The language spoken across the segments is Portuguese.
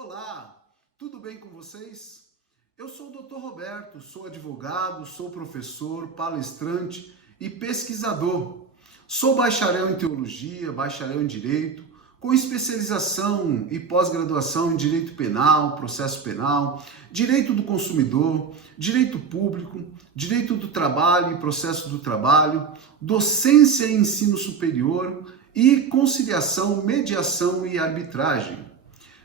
Olá, tudo bem com vocês? Eu sou o Dr. Roberto, sou advogado, sou professor, palestrante e pesquisador. Sou bacharel em teologia, bacharel em direito, com especialização e pós-graduação em direito penal, processo penal, direito do consumidor, direito público, direito do trabalho e processo do trabalho, docência e ensino superior e conciliação, mediação e arbitragem.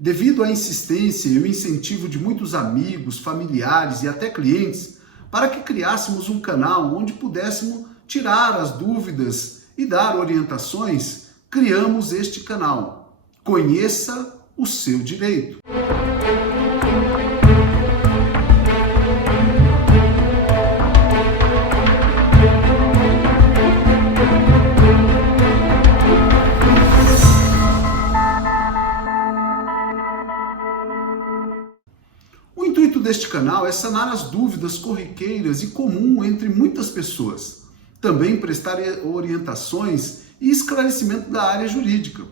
Devido à insistência e o incentivo de muitos amigos, familiares e até clientes, para que criássemos um canal onde pudéssemos tirar as dúvidas e dar orientações, criamos este canal. Conheça o seu direito. O intuito deste canal é sanar as dúvidas corriqueiras e comum entre muitas pessoas. Também prestar orientações e esclarecimento da área jurídica,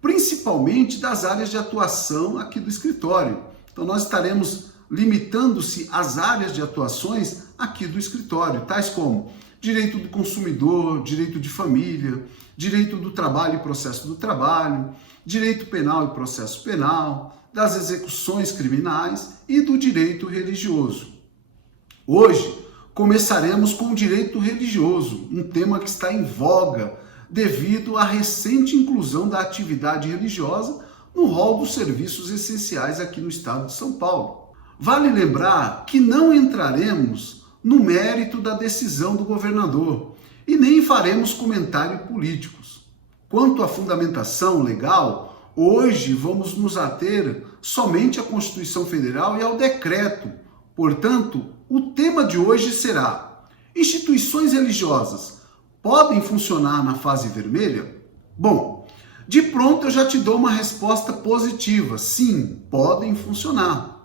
principalmente das áreas de atuação aqui do escritório. Então nós estaremos limitando-se às áreas de atuações aqui do escritório, tais como direito do consumidor, direito de família, direito do trabalho e processo do trabalho, direito penal e processo penal, das execuções criminais e do direito religioso. Hoje começaremos com o direito religioso, um tema que está em voga devido à recente inclusão da atividade religiosa no rol dos serviços essenciais aqui no estado de São Paulo. Vale lembrar que não entraremos no mérito da decisão do governador e nem faremos comentários políticos. Quanto à fundamentação legal, hoje vamos nos ater somente à Constituição Federal e ao decreto. Portanto, o tema de hoje será: instituições religiosas podem funcionar na fase vermelha? Bom, de pronto eu já te dou uma resposta positiva. Sim, podem funcionar.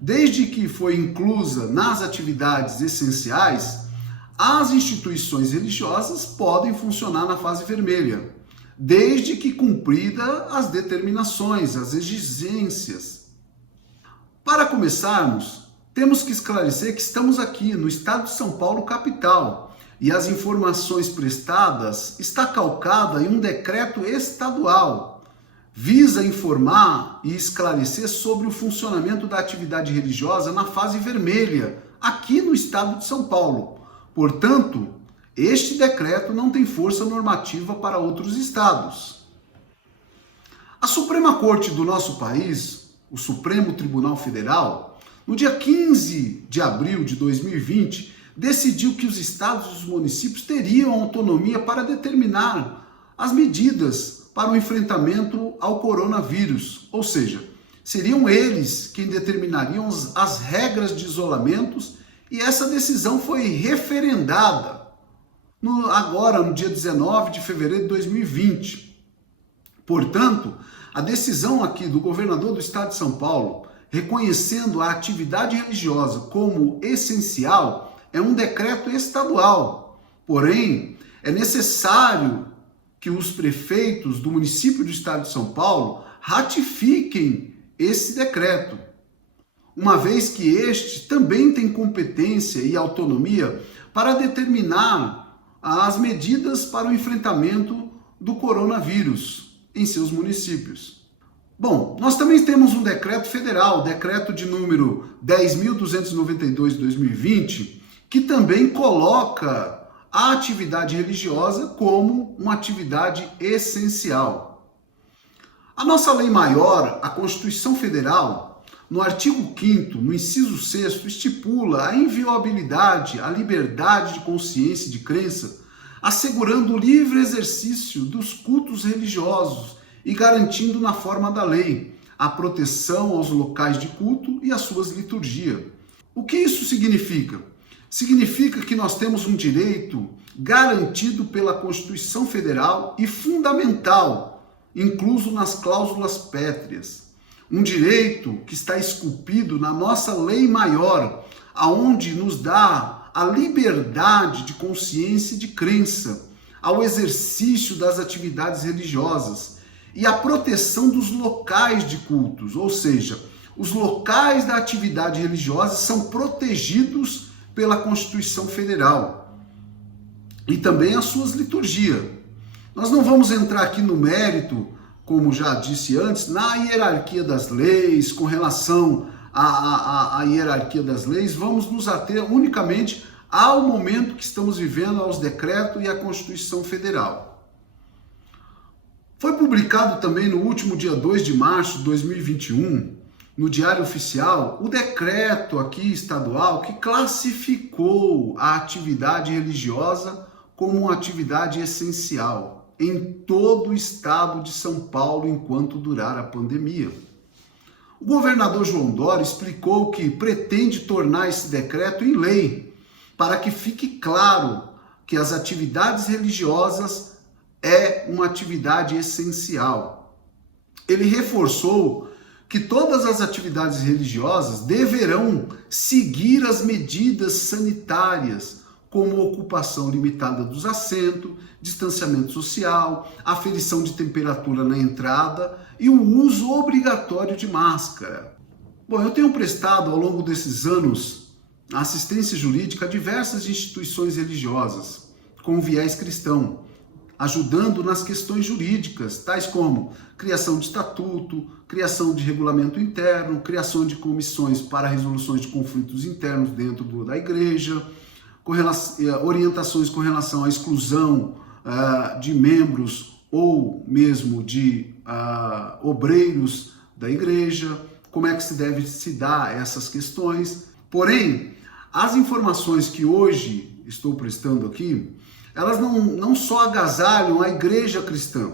Desde que foi inclusa nas atividades essenciais, as instituições religiosas podem funcionar na fase vermelha, desde que cumprida as determinações, as exigências. Para começarmos, temos que esclarecer que estamos aqui no estado de São Paulo, capital, e as informações prestadas está calcada em um decreto estadual. Visa informar e esclarecer sobre o funcionamento da atividade religiosa na fase vermelha, aqui no estado de São Paulo. Portanto, este decreto não tem força normativa para outros estados. A Suprema Corte do nosso país, o Supremo Tribunal Federal, no dia 15 de abril de 2020, decidiu que os estados e os municípios teriam autonomia para determinar as medidas para o enfrentamento ao coronavírus, ou seja, seriam eles quem determinariam as regras de isolamentos, e essa decisão foi referendada agora no dia 19 de fevereiro de 2020. Portanto, a decisão aqui do governador do estado de São Paulo, reconhecendo a atividade religiosa como essencial, é um decreto estadual. Porém, é necessário que os prefeitos do município do estado de São Paulo ratifiquem esse decreto, uma vez que este também tem competência e autonomia para determinar as medidas para o enfrentamento do coronavírus em seus municípios. Bom, nós também temos um decreto federal, o decreto de número 10.292 de 2020, que também coloca a atividade religiosa como uma atividade essencial. A nossa lei maior, a Constituição Federal, no artigo 5º, no inciso 6º, estipula a inviolabilidade, a liberdade de consciência e de crença, assegurando o livre exercício dos cultos religiosos e garantindo na forma da lei a proteção aos locais de culto e às suas liturgias. O que isso significa? Significa que nós temos um direito garantido pela Constituição Federal e fundamental, incluso nas cláusulas pétreas. Um direito que está esculpido na nossa lei maior, aonde nos dá a liberdade de consciência e de crença, ao exercício das atividades religiosas, e a proteção dos locais de cultos, ou seja, os locais da atividade religiosa são protegidos pela Constituição Federal e também as suas liturgias. Nós não vamos entrar aqui no mérito, como já disse antes, na hierarquia das leis, com relação à hierarquia das leis, vamos nos ater unicamente ao momento que estamos vivendo, aos decretos e à Constituição Federal. Foi publicado também no último dia 2 de março de 2021, no Diário Oficial, o decreto aqui estadual que classificou a atividade religiosa como uma atividade essencial em todo o estado de São Paulo enquanto durar a pandemia. O governador João Dória explicou que pretende tornar esse decreto em lei, para que fique claro que as atividades religiosas é uma atividade essencial. Ele reforçou que todas as atividades religiosas deverão seguir as medidas sanitárias, como ocupação limitada dos assentos, distanciamento social, aferição de temperatura na entrada e o uso obrigatório de máscara. Bom, eu tenho prestado ao longo desses anos assistência jurídica a diversas instituições religiosas com viés cristão, ajudando nas questões jurídicas, tais como criação de estatuto, criação de regulamento interno, criação de comissões para resoluções de conflitos internos dentro da igreja, orientações com relação à exclusão de membros ou mesmo de obreiros da igreja, como é que se deve se dar essas questões. Porém, as informações que hoje estou prestando aqui, elas não só agasalham a igreja cristã,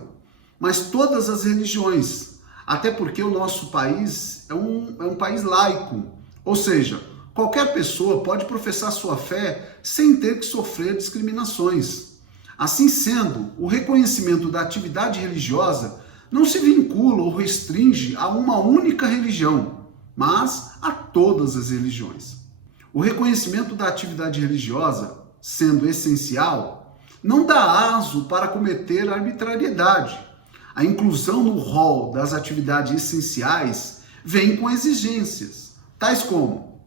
mas todas as religiões, até porque o nosso país é um país laico, ou seja, qualquer pessoa pode professar sua fé sem ter que sofrer discriminações. Assim sendo, o reconhecimento da atividade religiosa não se vincula ou restringe a uma única religião, mas a todas as religiões. O reconhecimento da atividade religiosa, sendo essencial, não dá aso para cometer arbitrariedade. A inclusão no rol das atividades essenciais vem com exigências, tais como: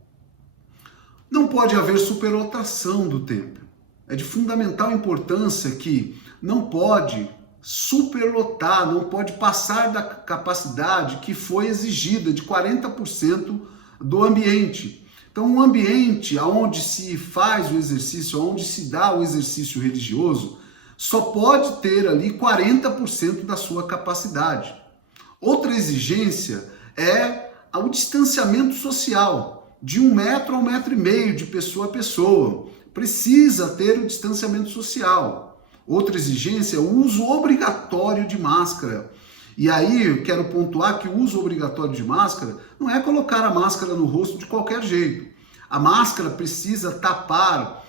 não pode haver superlotação do templo. É de fundamental importância que não pode superlotar, não pode passar da capacidade que foi exigida de 40% do ambiente. Então, um ambiente onde se faz o exercício, onde se dá o exercício religioso, só pode ter ali 40% da sua capacidade. Outra exigência é o distanciamento social, de 1 metro a 1,5 metro de pessoa a pessoa. Precisa ter o distanciamento social. Outra exigência é o uso obrigatório de máscara. E aí eu quero pontuar que o uso obrigatório de máscara não é colocar a máscara no rosto de qualquer jeito. A máscara precisa tapar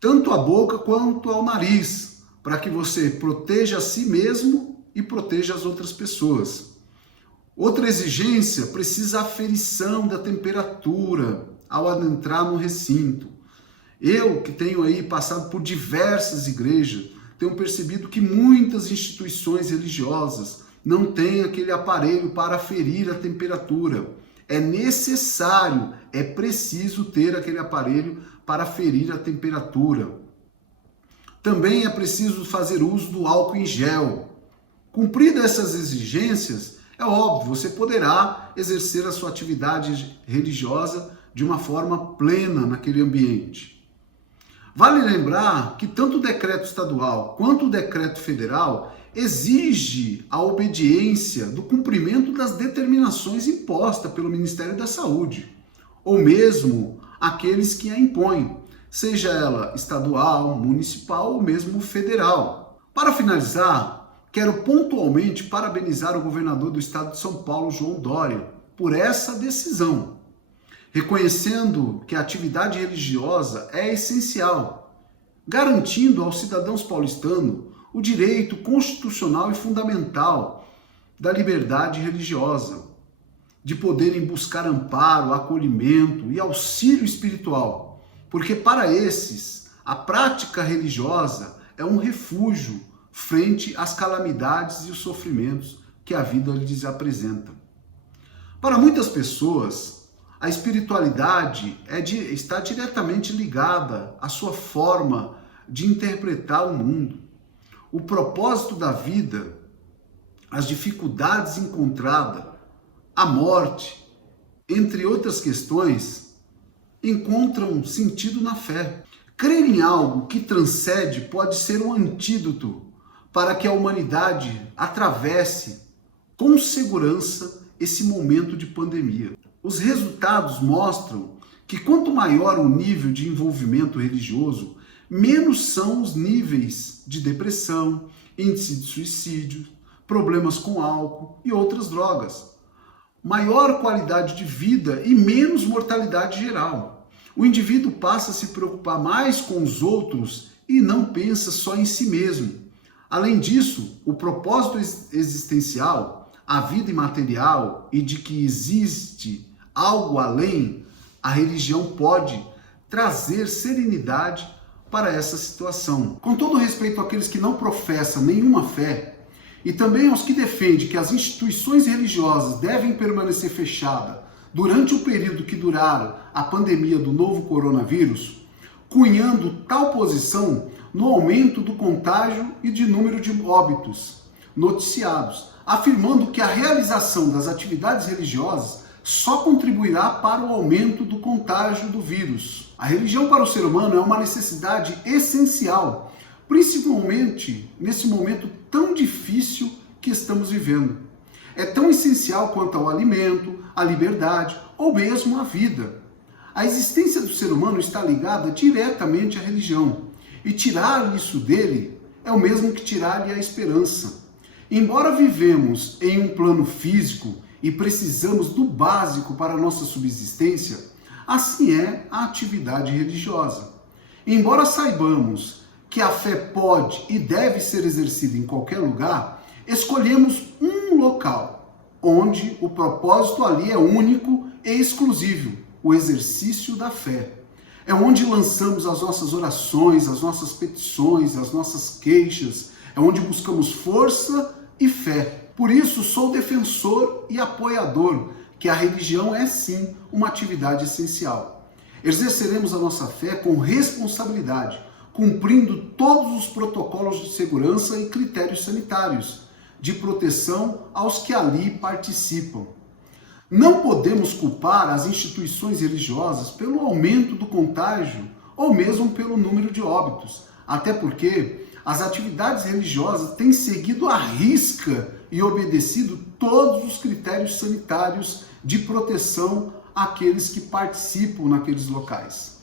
tanto a boca quanto ao nariz, para que você proteja a si mesmo e proteja as outras pessoas. Outra exigência precisa a aferição da temperatura ao adentrar no recinto. Eu, que tenho aí passado por diversas igrejas, tenho percebido que muitas instituições religiosas não têm aquele aparelho para aferir a temperatura. É necessário, é preciso ter aquele aparelho para aferir a temperatura. Também é preciso fazer uso do álcool em gel. Cumpridas essas exigências, é óbvio, você poderá exercer a sua atividade religiosa de uma forma plena naquele ambiente. Vale lembrar que tanto o decreto estadual quanto o decreto federal exige a obediência do cumprimento das determinações impostas pelo Ministério da Saúde, ou mesmo aqueles que a impõem, seja ela estadual, municipal ou mesmo federal. Para finalizar, quero pontualmente parabenizar o governador do estado de São Paulo, João Dória, por essa decisão, reconhecendo que a atividade religiosa é essencial, garantindo aos cidadãos paulistanos o direito constitucional e fundamental da liberdade religiosa, de poderem buscar amparo, acolhimento e auxílio espiritual, porque para esses a prática religiosa é um refúgio frente às calamidades e os sofrimentos que a vida lhes apresenta. Para muitas pessoas, a espiritualidade está diretamente ligada à sua forma de interpretar o mundo. O propósito da vida, as dificuldades encontradas, a morte, entre outras questões, encontram sentido na fé. Crer em algo que transcende pode ser um antídoto para que a humanidade atravesse com segurança esse momento de pandemia. Os resultados mostram que quanto maior o nível de envolvimento religioso, menos são os níveis de depressão, índice de suicídio, problemas com álcool e outras drogas. Maior qualidade de vida e menos mortalidade geral. O indivíduo passa a se preocupar mais com os outros e não pensa só em si mesmo. Além disso, o propósito existencial, a vida imaterial e de que existe algo além, a religião pode trazer serenidade para essa situação. Com todo respeito àqueles que não professam nenhuma fé, e também aos que defendem que as instituições religiosas devem permanecer fechadas durante o período que durar a pandemia do novo coronavírus, cunhando tal posição no aumento do contágio e de número de óbitos noticiados, afirmando que a realização das atividades religiosas só contribuirá para o aumento do contágio do vírus. A religião para o ser humano é uma necessidade essencial, principalmente nesse momento tão difícil que estamos vivendo. É tão essencial quanto ao alimento, a liberdade ou mesmo a vida. A existência do ser humano está ligada diretamente à religião, e tirar isso dele é o mesmo que tirar-lhe a esperança. Embora vivemos em um plano físico e precisamos do básico para a nossa subsistência, assim é a atividade religiosa. Embora saibamos que a fé pode e deve ser exercida em qualquer lugar, escolhemos um local, onde o propósito ali é único e exclusivo, o exercício da fé. É onde lançamos as nossas orações, as nossas petições, as nossas queixas, é onde buscamos força e fé. Por isso, sou defensor e apoiador que a religião é sim uma atividade essencial. Exerceremos a nossa fé com responsabilidade, cumprindo todos os protocolos de segurança e critérios sanitários de proteção aos que ali participam. Não podemos culpar as instituições religiosas pelo aumento do contágio ou mesmo pelo número de óbitos, até porque as atividades religiosas têm seguido à risca e obedecido todos os critérios sanitários de proteção àqueles que participam naqueles locais.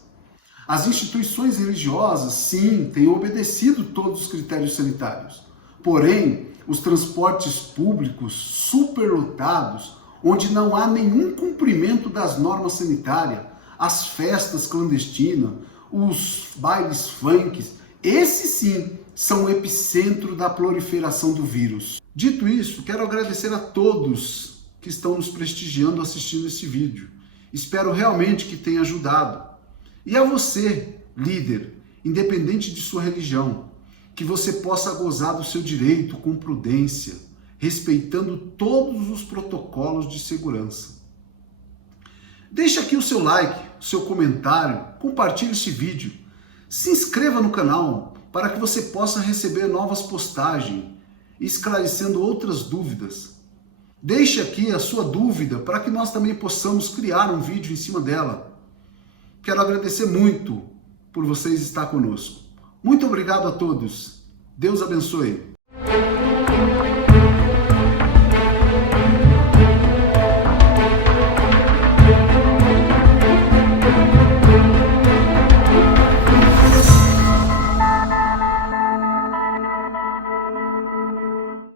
As instituições religiosas, sim, têm obedecido todos os critérios sanitários. Porém, os transportes públicos superlotados, onde não há nenhum cumprimento das normas sanitárias, as festas clandestinas, os bailes funk, esses sim são o epicentro da proliferação do vírus. Dito isso, quero agradecer a todos que estão nos prestigiando assistindo esse vídeo. Espero realmente que tenha ajudado. E a você, líder, independente de sua religião, que você possa gozar do seu direito com prudência, respeitando todos os protocolos de segurança. Deixe aqui o seu like, o seu comentário, compartilhe este vídeo, se inscreva no canal para que você possa receber novas postagens, esclarecendo outras dúvidas. Deixe aqui a sua dúvida para que nós também possamos criar um vídeo em cima dela. Quero agradecer muito por vocês estar conosco. Muito obrigado a todos. Deus abençoe.